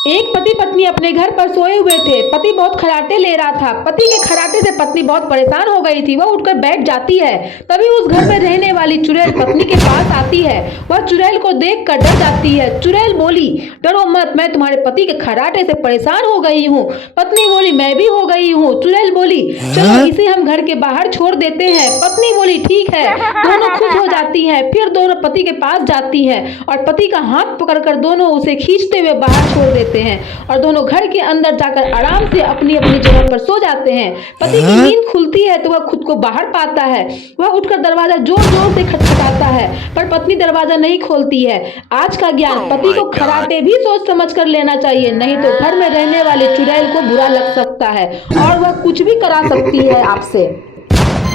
एक पति पत्नी अपने घर पर सोए हुए थे। पति बहुत खर्राटे ले रहा था। पति के खर्राटे से पत्नी बहुत परेशान हो गई थी। वह उठकर बैठ जाती है। तभी उस घर में रहने वाली चुड़ैल पत्नी के पास आती है। वह चुड़ैल को देखकर डर जाती है। चुड़ैल बोली, डरो मत, मैं तुम्हारे पति के खर्राटे से परेशान हो गई हूँ। पत्नी बोली, मैं भी हो गई हूँ। चुड़ैल बोली, चलो इसे हम घर के बाहर छोड़ देते हैं। पत्नी बोली, ठीक है। दोनों खुश हो जाती हैं। फिर दोनों पति के पास जाती हैं और पति का हाथ पकड़कर दोनों उसे खींचते हुए बाहर छोड़ देते हैं और दोनों घर के अंदर जाकर आराम से अपनी अपनी जगह पर सो जाते हैं। पति की नींद खुलती है तो वह खुद को बाहर पाता है। वह उठकर दरवाजा जोर जोर से खटखटाता है पर पत्नी दरवाजा नहीं खोलती है। आज का ज्ञान, पति को खर्राटे भी सोच समझ कर लेना चाहिए, नहीं तो घर में रहने वाले चुड़ैल को बुरा लग सकता है और वह कुछ भी करा सकती है आपसे।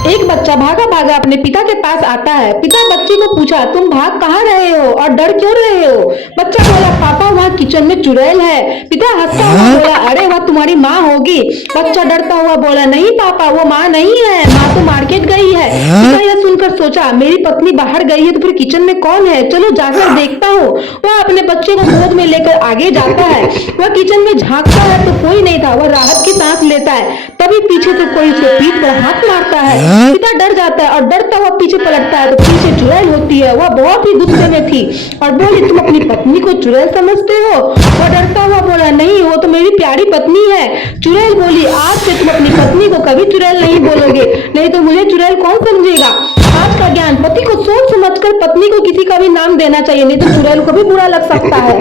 एक बच्चा भागा भागा अपने पिता के पास आता है। पिता बच्चे को पूछा, तुम भाग कहाँ रहे हो और डर क्यों रहे हो? बच्चा बोला, पापा वहाँ किचन में चुड़ैल है। पिता हंसता हुआ बोला, अरे वह तुम्हारी माँ होगी। बच्चा डरता हुआ बोला, नहीं पापा, वो माँ नहीं है, माँ तो मार्केट गई है। पिता यह सुनकर सोचा, मेरी पत्नी बाहर गई है तो फिर किचन में कौन है? चलो जाकर देखता हूँ। वह अपने बच्चे को गोद में लेकर आगे जाता है। वह किचन में झांकता है तो कोई नहीं था। वह राहत की सांस लेता है, तभी पीछे से कोई उसे पीठ पर हाथ मारता है। पिता डर जाता है और डरता हुआ पीछे पलटता है तो पीछे चुड़ैल होती है। वह बहुत ही गुस्से में थी और बोली, तुम अपनी पत्नी को चुड़ैल समझते हो? वह डरता हुआ बोला, नहीं, वो तो मेरी प्यारी पत्नी है। चुड़ैल बोली, आज से तुम अपनी पत्नी को कभी चुड़ैल नहीं बोलोगे, नहीं तो मुझे चुड़ैल कौन समझेगा। आज का ज्ञान, पति को सोच समझकर पत्नी को किसी का भी नाम देना चाहिए, नहीं तो चुड़ैल को भी बुरा लग सकता है।